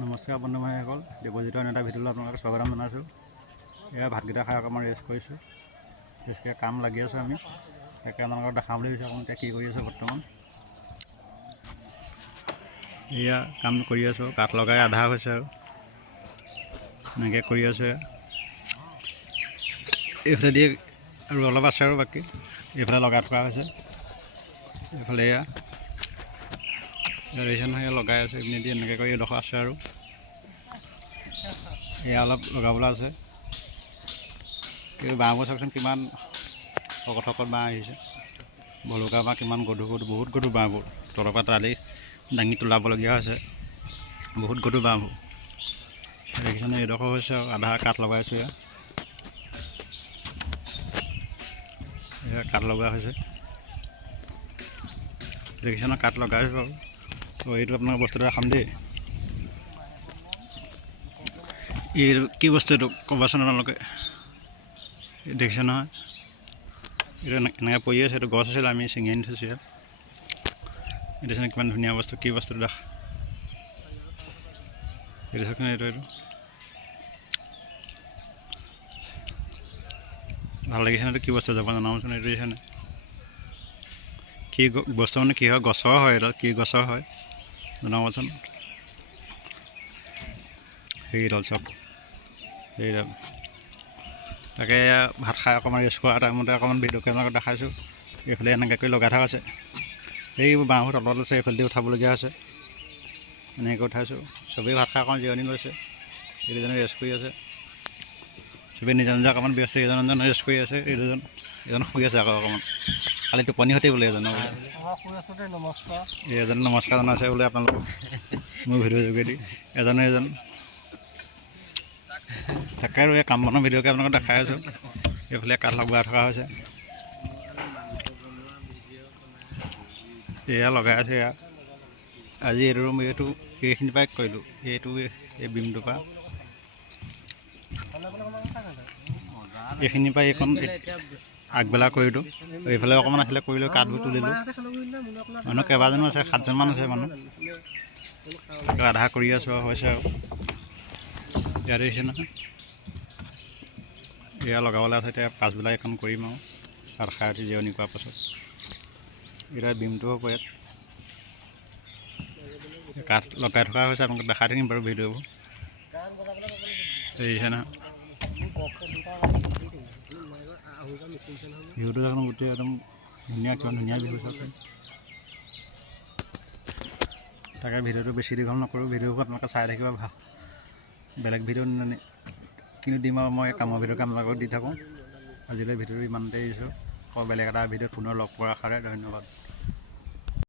নমস্কাৰ বন্ধু ভাইসকল, দেৱজিতৰ এটা ভিডিঅ'লৈ আপোনালোকক স্বাগতম জনাইছোঁ। এয়া ভাতকেইটা খাই অকণমান ৰেষ্ট কৰিছোঁ। ৰেষ্টকৈ কাম লাগি আছোঁ আমি, তাকে আপোনালোকক দেখাম বুলি ভাবিছোঁ। অকণমান এতিয়া কি কৰি আছোঁ বৰ্তমান এয়া কাম কৰি আছোঁ। কাঠ লগাই আধা হৈছে আৰু এনেকৈ কৰি আছোঁ। এইফালে দিয়ে আৰু অলপ আছে আৰু বাকী এইফালে লগাই থকা হৈছে। এইফালে এয়া ৰেচন লগাই আছে, এইপিনে দি এনেকৈ কৰি এডোখৰ আছে আৰু এয়া অলপ লগাবলৈ আছে। এই বাঁহবোৰ চাওকচোন কিমান শকত বাঁহ আহিছে। ভলুকা বাঁহ কিমান গধুৰ গধুৰ, বহুত গধুৰ বাঁহবোৰ। তলৰ পৰা টালি দাঙি তোলাবলগীয়া হৈছে, বহুত গধুৰ বাঁহবোৰ। দেখিছেনে, এইডোখৰ হৈছে আৰু আধা কাঠ লগাইছোঁ। এয়া কাঠ লগোৱা হৈছে, দেখিছেনে, কাঠ লগাইছোঁ আৰু এইটো আপোনাক বস্তু এটা দেখাম দেই। এইটো কি বস্তু, এইটো ক'বাচোন আপোনালোকে। দেখিছে নহয়, এইটো এনেকৈ পৰি আছে। এইটো গছ আছিল, আমি ছিঙি আনি থৈছোঁ ইয়াত। দেখিছেনে কিমান ধুনীয়া বস্তু, কি বস্তুটো দেখা। এইটো চাওকচোন, এইটো ভাল লাগিছে নহয়। এইটো কি বস্তু যাব জনাবচোন। এইটো দেখিছেনে, কি বস্তু মানে কি হয়, গছৰ হয়। এইডাল কি গছৰ হয় জনাবচোন। সেইডাল চব, সেইডাল তাকে ভাত খাই অকণমান ৰেষ্ট কৰা টাইমতে অকণমান ভিডিঅ' আপোনালোকক দেখাইছোঁ। এইফালে এনেকৈ কৰি লগাই থকা আছে। এইবোৰ বাঁহবোৰ তলত আছে, এইফালেদি উঠাবলগীয়া হৈছে। এনেকৈ উঠাইছোঁ। চবেই ভাত খাই অকণমান জিৰণি লৈছে। এইকেইজনে ৰেষ্ট কৰি আছে। চবেই নিজে নিজে অকণমান ব্যস্ত। এজন ৰেষ্ট কৰি আছে, এজন শুই আছে আকৌ অকণমান। খালি টোপনি সৈতে বোলে এজনৰ বোলে। এজন নমস্কাৰ জনাইছে বোলে আপোনালোকক মোৰ ভিডিঅ'ৰ যোগেদি। এজন তাকে আৰু এই কাম বনৰ ভিডিঅ'কে আপোনালোকক দেখাই আছোঁ। এইফালে কাঠ লগাই থকা হৈছে। এয়া লগাই আছে। এয়া আজি এইটো এইখিনিৰ পৰাই কৰিলোঁ। এই বিমটোৰ পৰা এইখিনিৰ পৰা এইখন আগবেলা কৰিলোঁ। এইফালে অকণমান আছিলে, কৰিলোঁ, কাঠবোৰ তুলিলোঁ। মানুহ কেইবাজনো আছে, 7জনমান আছে মানুহ। তাকে আধা কৰি আছোঁ আৰু হৈছে আৰু ইয়াত দেখিছে নহয়। এয়া লগাবলৈ আছে। এতিয়া পাছবেলা এইখন কৰিম আৰু ভাত খাই উঠি জিৰণি কৰাৰ পাছত। এতিয়া বিমটো হ'ব ইয়াত। কাঠ লগাই থকা হৈছে, আপোনালোকক দেখাই থাকিম বাৰু ভিডিঅ'বোৰ। দেখিছে নহয়, বিহুটো দেখোন গোটেই একদম ধুনীয়া, কিমান ধুনীয়া বিহু চাওকচোন। তাকে ভিডিঅ'টো বেছি দীঘল নকৰোঁ। ভিডিঅ'বোৰ আপোনালোকে চাই থাকিব। ভাল বেলেগ ভিডিঅ' কিন্তু দিম আৰু মই কামৰ ভিডিঅ'কে আপোনালোকক দি থাকোঁ। আজিলৈ ভিডিঅ'টো ইমানতে এৰিছোঁ। আকৌ বেলেগ এটা ভিডিঅ'ত পুনৰ লগ পোৱাৰ আশাৰে ধন্যবাদ।